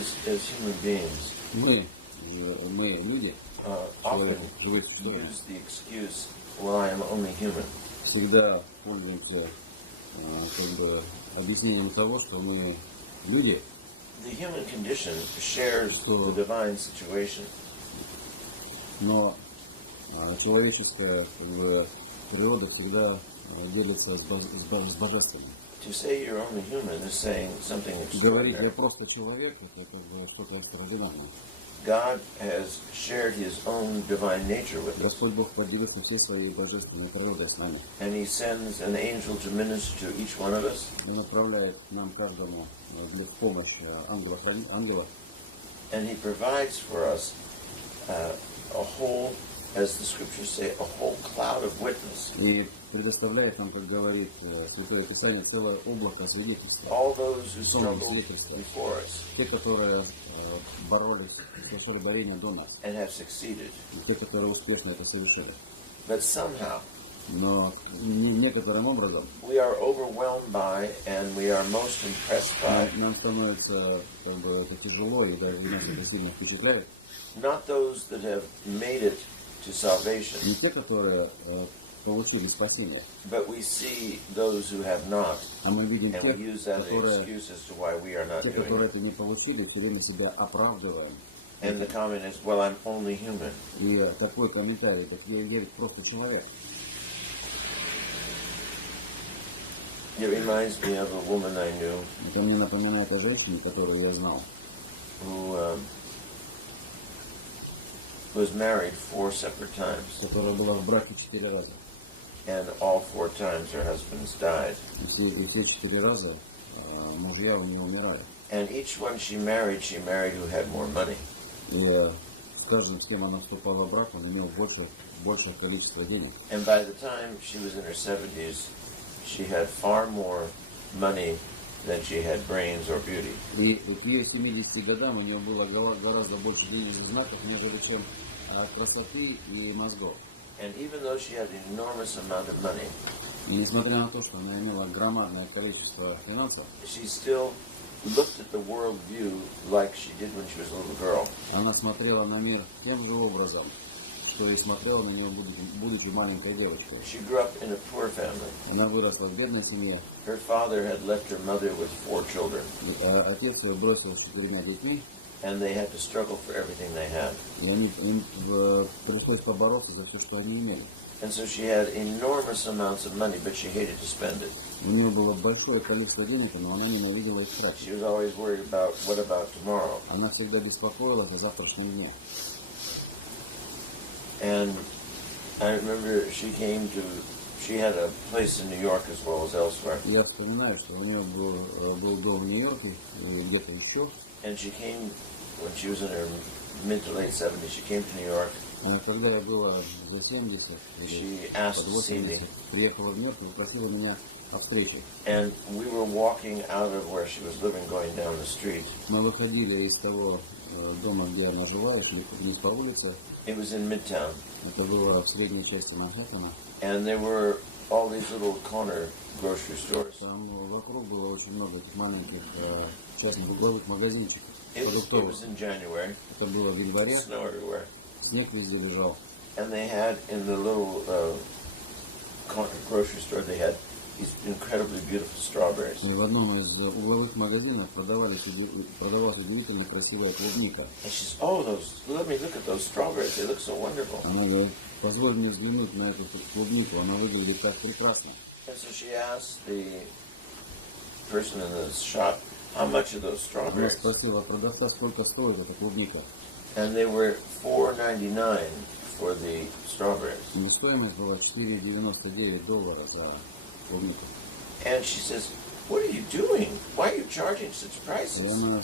as human beings Мы люди, often живые существа, use the excuse, well, I am only human. всегда пользуемся как бы объяснением того, что мы люди. The human condition shares the divine situation. Но человеческая как бы, природа всегда делится с божественным. To say you're only human is saying something Говорить extraordinary. я просто человек, это как бы что-то экстраординарное. God has shared His own divine nature with us, Господь Бог поделился всей своей божественной природой с нами. and He sends an angel to minister to each one of us, Он направляет нам каждому для помощи ангела, and He provides for us a whole, as the scriptures say, a whole cloud of witness. и предоставляет нам, как говорит Святое Писание, целое облако свидетельства. All those who Сонное struggled свидетельство. before us Те, которые боролись, совершили борение до нас, and have succeeded. и те, которые успешно это совершили. But somehow Но некоторым образом we are overwhelmed by and we are most impressed by нам становится как бы, это тяжело, и даже нас это сильно впечатляет. not those that have made it to salvation, Не те, которые получили спасение, but we see those who have not, а мы видим and we тех, use that as an которые, excuse as to why we are not те, doing которые it. это не получили, все время себя оправдываем. And the comment is, well, I'm only human. И такой комментарий, как я верю, просто человек. It reminds me of a woman I knew Это мне напоминает о женщине, которую я знал, who was married 4 separate times, которая была в браке 4 раза. and all 4 times her husbands died. И все 4 раза мужья у нее умирали. And each one she married who had more money. И с каждым, с кем она вступала в брак, он имел большее количество денег. And by the time she was in her 70s, she had far more money than she had brains or beauty. И к ее 70 годам у нее было гораздо больше денежных знаков, нежели чем красоты и мозгов. And even though she had an enormous amount of money, И несмотря на то, что она имела громадное количество финансов, she still looked at the world view like she did when she was a little girl. она смотрела на мир тем же образом, что и смотрела на него, будучи маленькой девочкой. She grew up in a poor family. Она выросла в бедной семье. Her father had left her mother with 4 children, Отец ее бросил с 4 детьми, and they had to struggle for everything they had. и им пришлось побороться за все, что они имели. And so she had enormous amounts of money, but she hated to spend it. У нее было большое количество денег, но она ненавидела их She тратить. was always worried about what about tomorrow. Она всегда беспокоилась о завтрашнем дне. And I remember she had a place in New York as well as elsewhere. Я вспоминаю, что у нее был дом в Нью-Йорке и где-то еще. And she came, when she was in her mid to late 70s, she came to New York. Когда я была за 70 или She asked to see me. 80, приехала в Нью-Йорк и попросила меня о встрече. And we were walking out of where she was living, going down the street. Мы выходили из того дома, где она жила, и шли вниз по улице. It was in Midtown. Это было в средней части Манхэттена. And there were all these little corner grocery stores. Там вокруг было очень много этих маленьких частных угловых магазинчиков It продуктовых. was in January. Это было в январе, Snow everywhere. снег везде лежал. And they had in the little corner grocery store, they had these incredibly beautiful strawberries. И в одном из угловых магазинов продавалась удивительно красивая клубника. And she says, "Oh, let me look at those strawberries. They look so wonderful." Она говорит, позволь мне взглянуть на эту клубнику, она выглядит так прекрасно. And so she asked the person in the shop, "How much are those Она strawberries?" спросила продавца, сколько стоит эта клубника. And they were $4.99 for the strawberries. И стоимость была $4.99 за клубнику. And she says, "What are you doing? Why are you charging such И prices?" она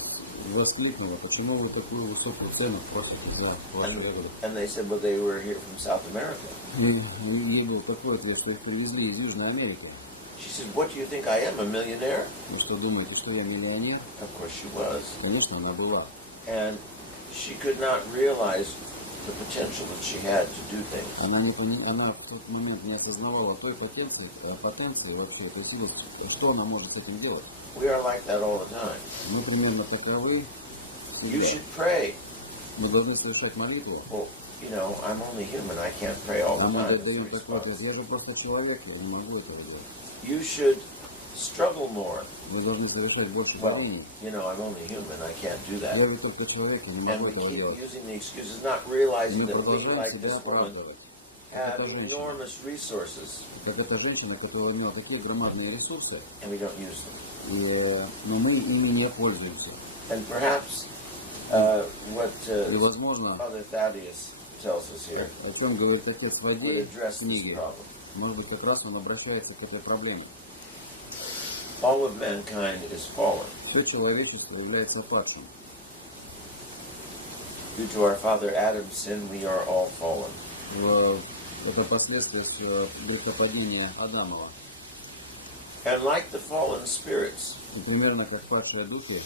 воскликнула, почему вы такую высокую цену просите за вашу ягоду? And they said, "Well, they were here from South America." И ей был такой ответ, что их привезли из Южной Америки. She said, "What do you think I am, a millionaire?" Вы что думаете, что я миллионер? Of course she was. Конечно, она была. And she could not realize the potential that she had to do things. Она в тот момент не осознавала той потенции вообще, той силы, что она может с этим делать. We are like that all the time. Мы примерно таковы You всегда. should pray. Мы должны совершать молитву. Well, you know, I'm only human. I can't pray all А the мы time. Is the даем такой ответ. response. Я же просто человек, я не могу этого делать. You should struggle more. Вы должны совершать больше Well, гонений. you know, I'm only human. I can't do that. Я ведь только человек, я не And могу we этого keep делать. using the excuses, not И realizing мы that we, продолжаем like себя this woman, оправдывать. have Это женщина. enormous resources, Как эта женщина, которая имела такие громадные ресурсы, and we don't use them. но мы ими не пользуемся. And perhaps what И, возможно, Father Thaddeus tells us here о чем говорит отец would Вадей address в this книге, problem. может быть, как раз он обращается к этой проблеме. All of mankind is fallen. Все человечество является падшим. Due to our father Adam's sin, we are all fallen. Это последствия грехопадения Адамова. And like the fallen spirits, И примерно как падшие духи,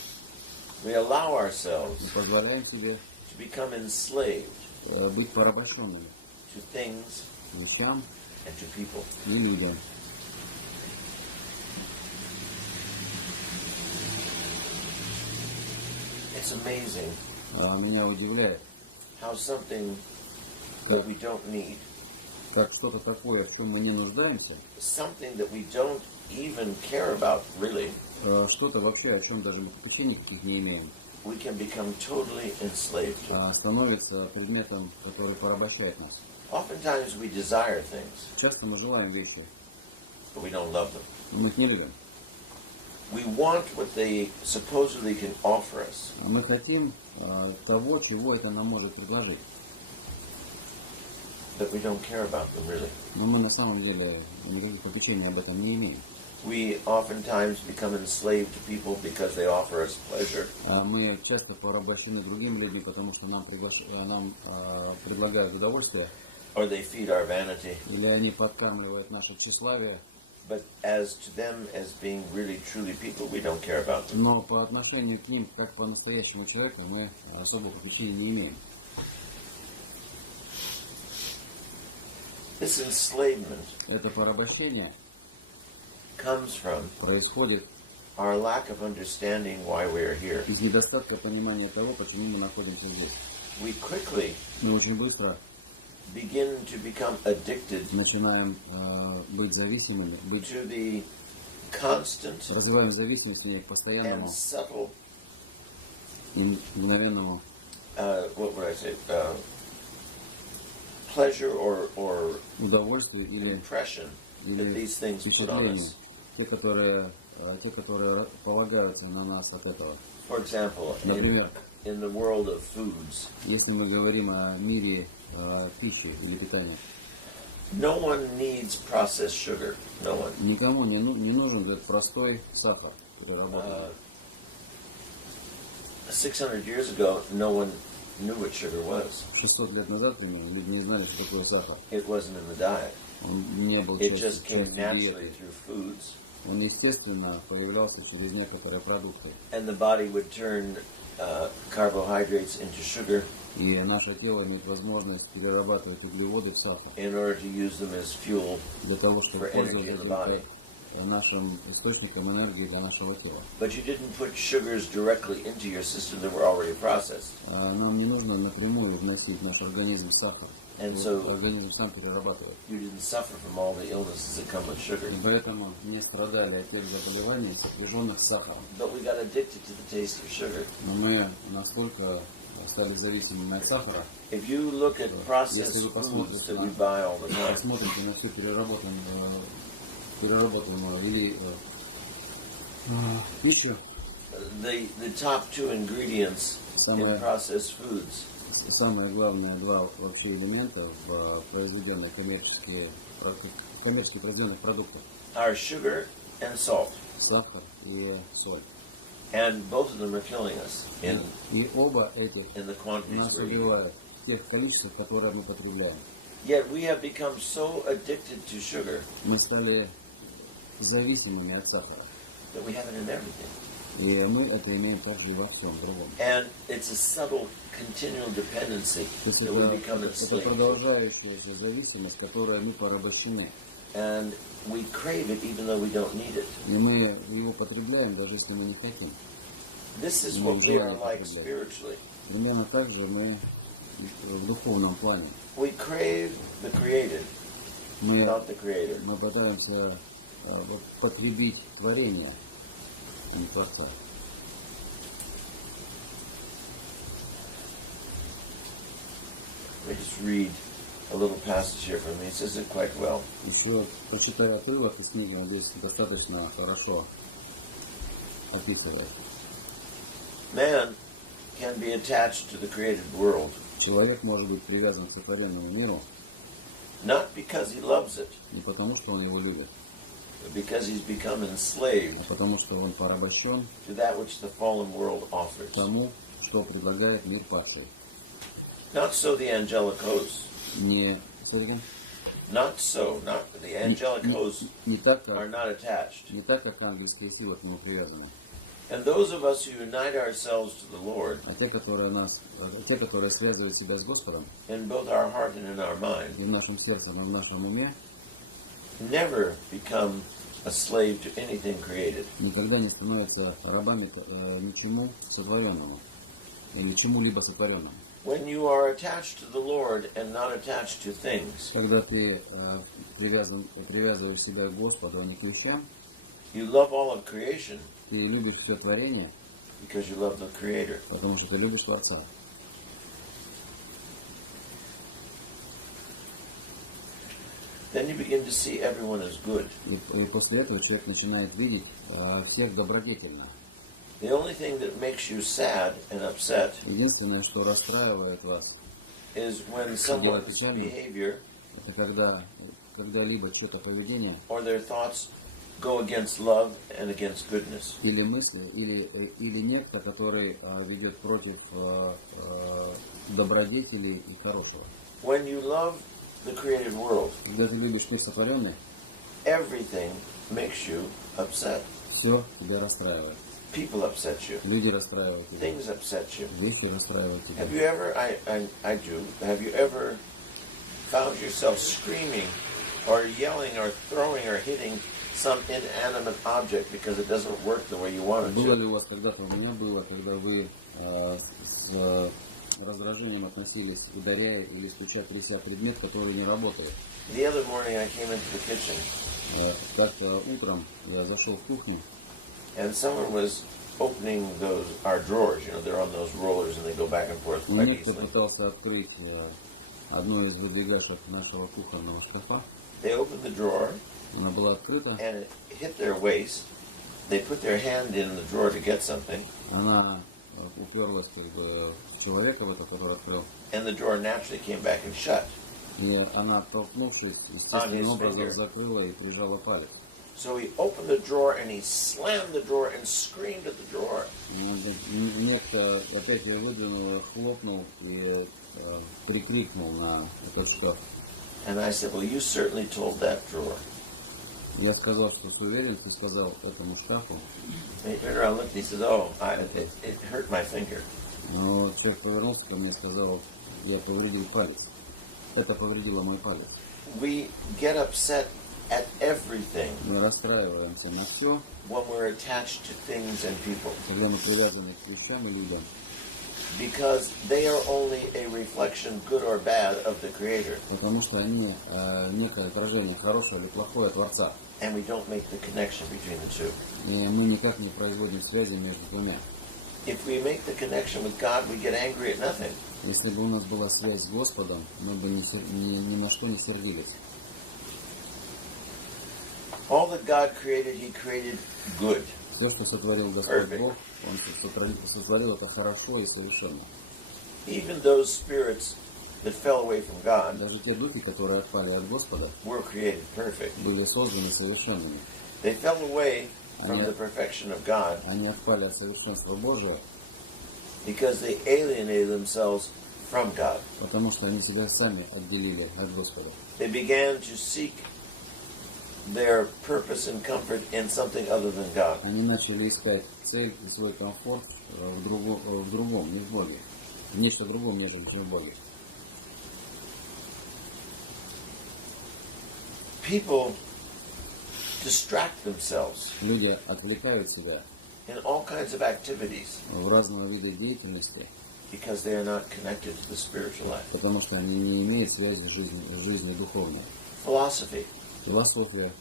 we allow ourselves мы позволяем себе to become enslaved быть порабощенными to things вещам and to people. и людям. It's amazing Меня удивляет, how something that we don't need, как что-то такое, в чем мы не нуждаемся, something that we don't even care about really, что-то вообще, о чем даже мы попечений никаких не имеем, we can become totally enslaved to. становится предметом, который порабощает нас. Oftentimes we desire things, Часто мы желаем вещи, but we don't love them. но мы их не любим. We want what they supposedly can offer us, Мы хотим того, чего это нам может предложить. but we don't care about them really. Но мы на самом деле никаких попечений об этом не имеем. We oftentimes become enslaved to people because they offer us pleasure, Мы часто порабощены другими людьми, потому что нам предлагают удовольствие, or they feed our vanity. или они подкармливают наше тщеславие, But as to them as being really truly people, we don't care about them. но по отношению к ним, как по-настоящему человеку, мы особо попечений не имеем. This enslavement Это порабощение comes from происходит our lack of understanding why we are here. из недостатка понимания того, почему мы находимся здесь. We quickly Мы очень быстро begin to become addicted начинаем быть зависимыми, to the constant развиваем зависимость к and постоянному subtle, и мгновенному what would I say, pleasure or удовольствию или impression that these things put on впечатлению, us. те, которые полагаются на нас от этого. For example, Например, in the world of foods, если мы говорим о мире пищи или питания, no one needs processed sugar. No one. никому не нужен этот простой сахар, переработанный. 600 years ago, no one knew what sugar was. 600 лет назад, примерно, люди не знали, что такое сахар. It wasn't in the diet. Он не был It just came частью naturally диеты. through foods, Он, естественно, появлялся через некоторые продукты. and the body would turn carbohydrates into sugar И наше тело имеет возможность перерабатывать углеводы в сахар in order to use them as fuel для того, чтобы for energy in the body. пользоваться нашим источником энергии для нашего тела. But you didn't put sugars directly into your system that were already processed. Нам не нужно напрямую вносить в наш организм сахар. And so Организм сам перерабатывает. you didn't suffer from all the illnesses that come with sugar. И поэтому не страдали от тех заболеваний, сопряженных с сахаром. But we got addicted to the taste of sugar. Но мы настолько стали зависимыми от сахара. If you look at processed Если вы foods посмотрите that we buy all the time, посмотрите на всю переработанную или пищу, the top two ingredients in Самое- processed foods самые главные два вообще элемента в произведенных коммерчески произведенных продуктах are sugar and salt. сахар и соль. And both of them are killing us И оба этих in the quantities нас we're eating. убивают в тех количествах, которые мы потребляем. Yet we have become so addicted to sugar Мы стали зависимыми от сахара. that we have it in everything. И мы это имеем также и во всем другом. And it's a subtle, continual dependency То есть that we become это enslaved to. продолжающаяся зависимость, которой мы порабощены. And we crave it even though we don't need it. И мы его потребляем, даже если мы не хотим. This is what we are like spiritually. Примерно так же мы в духовном плане. We crave the created, not the creator. Мы пытаемся потребить творение, а не Творца. Let me just read a little passage here from me. It says it quite well. Еще почитаю отрывок из книги, он здесь достаточно хорошо описывает. Man can be attached to the created world, Человек может быть привязан к сотворенному миру not because he loves it, не потому, что он его любит, but because he's become enslaved а потому, что он порабощен to that which the fallen world offers. тому, что предлагает мир падший. Not so the angelic hosts. Не Not the angelic hosts так, are not attached. не так, как ангельские силы к нему привязаны. And those of us who unite ourselves to the Lord А те, которые связывают себя с Господом in both our heart and in our mind, и в нашем сердце, и в нашем уме, never become a slave to anything created. никогда не становятся рабами ничему сотворенному или чему-либо сотворенному. When you are attached to the Lord and not attached to things, Когда ты привязываешь себя к Господу, а не к вещам, you love all of creation ты любишь все творение, because you love the Creator. потому что ты любишь Творца. Then you begin to see everyone as good. И после этого человек начинает видеть всех добродетельно. The only thing that makes you sad and upset Единственное, что расстраивает вас, is when someone's behavior это когда либо чье-то поведение, or their thoughts go against love and against goodness. или мысли, или некто, который ведет против добродетелей и хорошего. When you love the created world, Когда ты любишь мир сотворенный, everything makes you upset. все тебя расстраивает. People upset you. Люди расстраивают тебя. Things upset you. Вещи расстраивают тебя. Have you ever, I do, have you ever found yourself screaming or yelling or throwing or hitting some inanimate object because it doesn't work the way you want it Было to? ли у вас когда-то, у меня было, когда вы с раздражением относились, ударяя или стуча тряся предмет, который не работает? The other morning I came into the kitchen Как-то утром я зашел в кухню, and someone was opening our drawers. You know, they're on those rollers and they go back and forth и quite некто easily. пытался открыть одну из выдвигашек нашего кухонного шкафа. They opened the drawer Она была открыта, and it hit their waist. They put their hand in the drawer to get something, она уперлась как бы в человека, в этот, который открыл. and the drawer naturally came back and shut. И она, толкнувшись, естественным образом закрыла и прижала палец. So he opened the drawer and he slammed the drawer and screamed at the drawer. Некто опять ее выдвинул, хлопнул и прикрикнул на этот шкаф. And I said, well, you certainly told that drawer. Я сказал, что с уверенностью сказал этому шкафу. And he turned around and looked and he said, oh, it hurt my finger. Но человек повернулся ко мне и сказал, я повредил палец. Это повредило мой палец. We get upset at everything Мы расстраиваемся на все, when we're attached to things and people когда мы привязаны к вещам и людям, because they are only a reflection, good or bad, of the Creator. потому что они некое отражение, хорошее или плохое Творца. And we don't make the connection between the two. И мы никак не производим связи между двумя. If we make the connection with God, we get angry at nothing. Если бы у нас была связь с Господом, мы бы ни на что не сердились. All that God created, He created good. Все, что сотворил Господь Бог, Он сотворил это хорошо и совершенно. Even those spirits that fell away from God Даже те духи, которые отпали от Господа, were created perfect. были созданы совершенными. They fell away from the perfection of God Они отпали от совершенства Божия, because they alienated themselves from God. потому что они себя сами отделили от Господа. They began to seek their purpose and comfort in something other than God. Они начали искать цель и свой комфорт в другом, не в Боге. В нечто другом, нежели в Боге. People distract themselves Люди отвлекают себя in all kinds of activities в разного вида деятельности, because they are not connected to the spiritual life. потому что они не имеют связи с жизнью духовной. Philosophy, Философия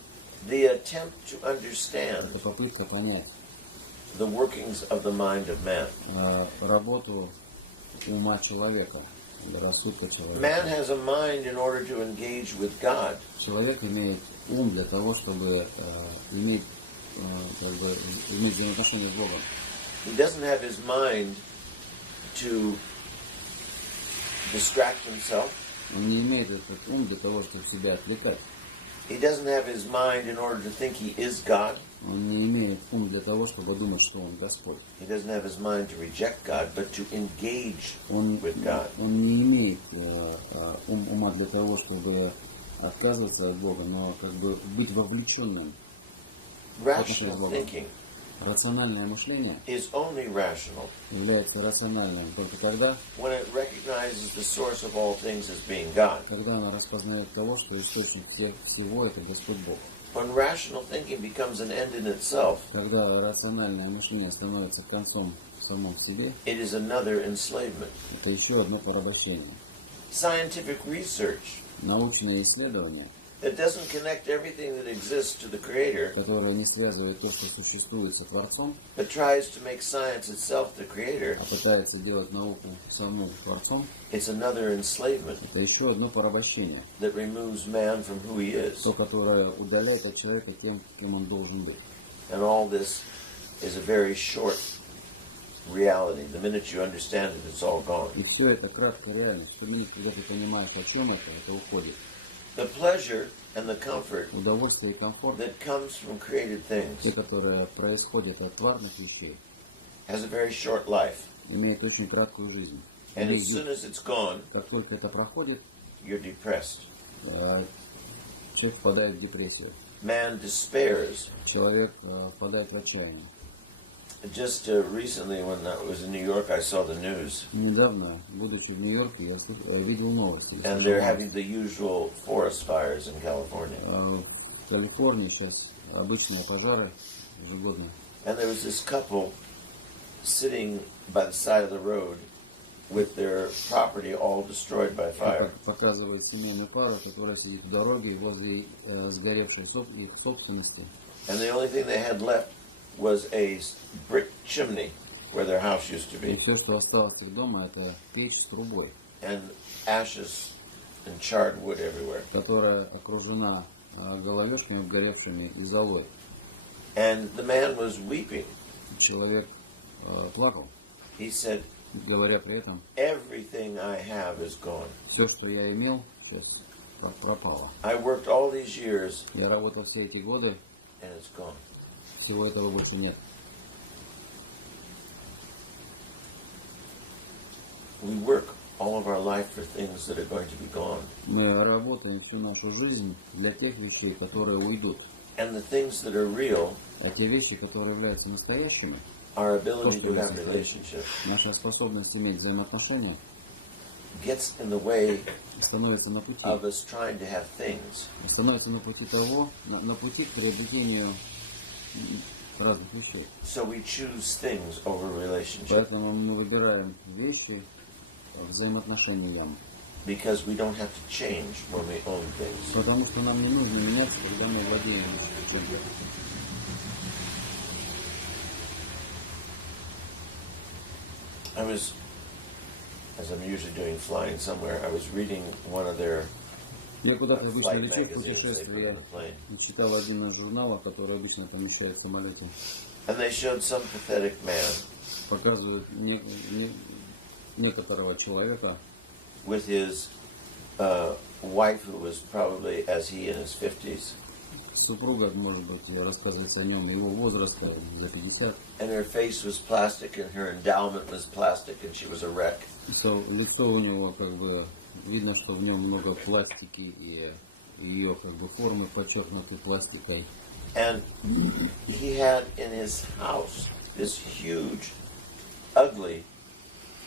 the attempt to – understand это попытка понять the workings of the mind of man. работу ума человека, или рассудка Man человека. has a mind in order to engage with God. Человек имеет ум для того, чтобы иметь взаимоотношения с Богом. He doesn't have his mind to distract himself. Он не имеет этот ум для того, чтобы себя отвлекать. He doesn't have his mind in order to think he is God. Он не имеет ум для того, чтобы думать, что он Господь. He doesn't have his mind to reject God, but to engage with God. Он не имеет ума для того, чтобы отказываться от Бога, но как бы быть вовлеченным в отношения с Rational Богом. thinking Рациональное мышление is only rational является рациональным только тогда, when it recognizes the source of all things as being God. когда оно распознает того, что источник всего это Господь Бог. When rational thinking becomes an end in itself, Когда рациональное мышление становится концом в самом себе, it is another enslavement. это еще одно порабощение. Scientific research Научное исследование, that doesn't connect everything that exists to the Creator, которое не связывает то, что существует, со Творцом, but tries to make science itself the Creator, а пытается делать науку саму Творцом, it's another enslavement это еще одно порабощение, that removes man from who he is. то, которое удаляет от человека тем, кем он должен быть. And all this is a very short reality. The minute you understand it, it's all gone. И все это краткая реальность. В ту минуту, когда ты понимаешь, о чем это уходит. The pleasure and the comfort Удовольствие и комфорт, that comes from created things те, которые происходят от тварных вещей, has a very short life. имеют очень краткую жизнь. And as soon as it's gone, Как только это проходит, you're depressed. человек впадает в депрессию. Man despairs. Человек впадает в отчаяние. Just recently, when I was in New York, I saw the news. Недавно, будучи в Нью-Йорке, я видел новости. And they're having the usual forest fires in California. В Калифорнии сейчас обычные пожары ежегодно. And there was this couple sitting by the side of the road with their property all destroyed by fire. Показывает семейную пару, которая сидит в дороге возле сгоревшей их собственности. And the only thing they had left was a brick chimney where their house used to И be. все, что осталось их дома, это печь с трубой, And ashes and charred wood everywhere. которая окружена головешками обгоревшими и золой. And the man was weeping. Человек плакал, He said, говоря при этом, everything I have is gone. все, что я имел, сейчас пропало. I worked all these years Я работал все эти годы, and it's gone. всего этого больше нет. We work all of our life for things that are going to be gone. Мы работаем всю нашу жизнь для тех вещей, которые уйдут. And the things that are real, А те вещи, которые являются настоящими, our ability to have relationships, наша способность иметь взаимоотношения, gets in the way становится на пути. of us trying to have things. Становится на пути того, на пути к приобретению разных вещей. So we choose things over relationships Поэтому мы выбираем вещи взаимоотношениям. because we don't have to change when we own things. Потому что нам не нужно меняться, когда мы владеем чем-то. I was, as I'm usually doing flying somewhere, I was reading one of their Я куда-то обычно flight лечу в magazines they put путешествие, in the plane. и читал один из журналов, который обычно помещает в самолете. And they showed some pathetic man Показывают некоторого человека with his wife who was probably as he in his 50s. Супруга, может быть, рассказывается о нем его возраста, за 50. And her face was plastic and her endowment was plastic and she was a wreck. Лицо у него, как бы, видно, что в нем много пластики, и ее, как бы, формы подчеркнуты пластикой. And he had in his house this huge, ugly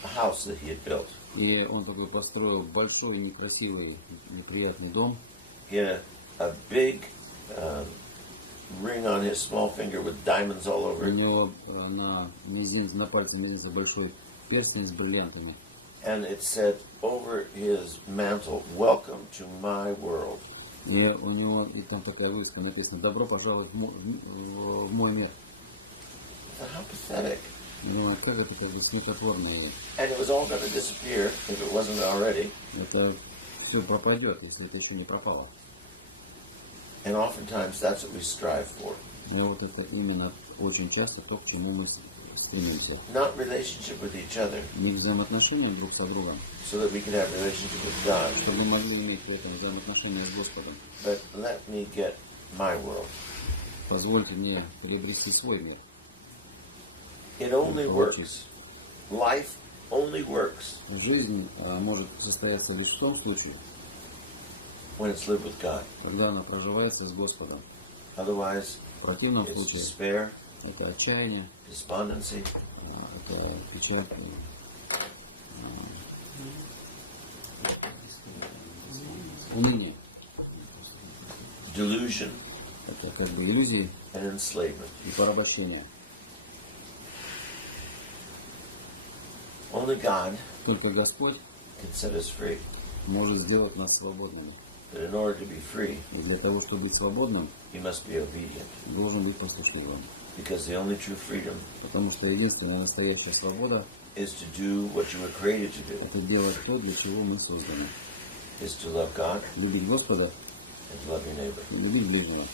house that he had built. И он такой построил большой, некрасивый, неприятный дом. He had a big ring on his small finger with diamonds all over У it. него на пальце мизинца большой перстень с бриллиантами. And it said over his mantle, "Welcome to my world." И у него и там такая вывеска написано: «Добро пожаловать в мой мир». How pathetic. Ну, как это как бы смехотворно. And it was all going to disappear if it wasn't already. Это все пропадет, если это еще не пропало. And oftentimes that's what we strive for. И вот это именно очень часто то, к чему мы стремимся. Not relationship with each other, Не взаимоотношения друг с другом, so that we could have relationship with God, чтобы мы могли иметь в этом взаимоотношения с Господом. but let me get my world. Позвольте мне приобрести свой мир. It only works. Life only works Жизнь может состояться лишь в том случае, when it's lived with God. когда она проживается с Господом. Otherwise, В противном it's случае despair, это отчаяние, despondency, это печаль, уныние. delusion, Это как бы иллюзии and enslavement. и порабощение. Only God Только Господь can set us free. может сделать нас свободными. But in order to be free, И для того, чтобы быть свободным, you must be obedient. должен быть послушливым. Because the only true freedom Потому что единственная настоящая свобода is to do what you were created to do, — это делать то, для чего мы созданы. is to love God Любить Господа and to love your neighbor. и любить ближнего.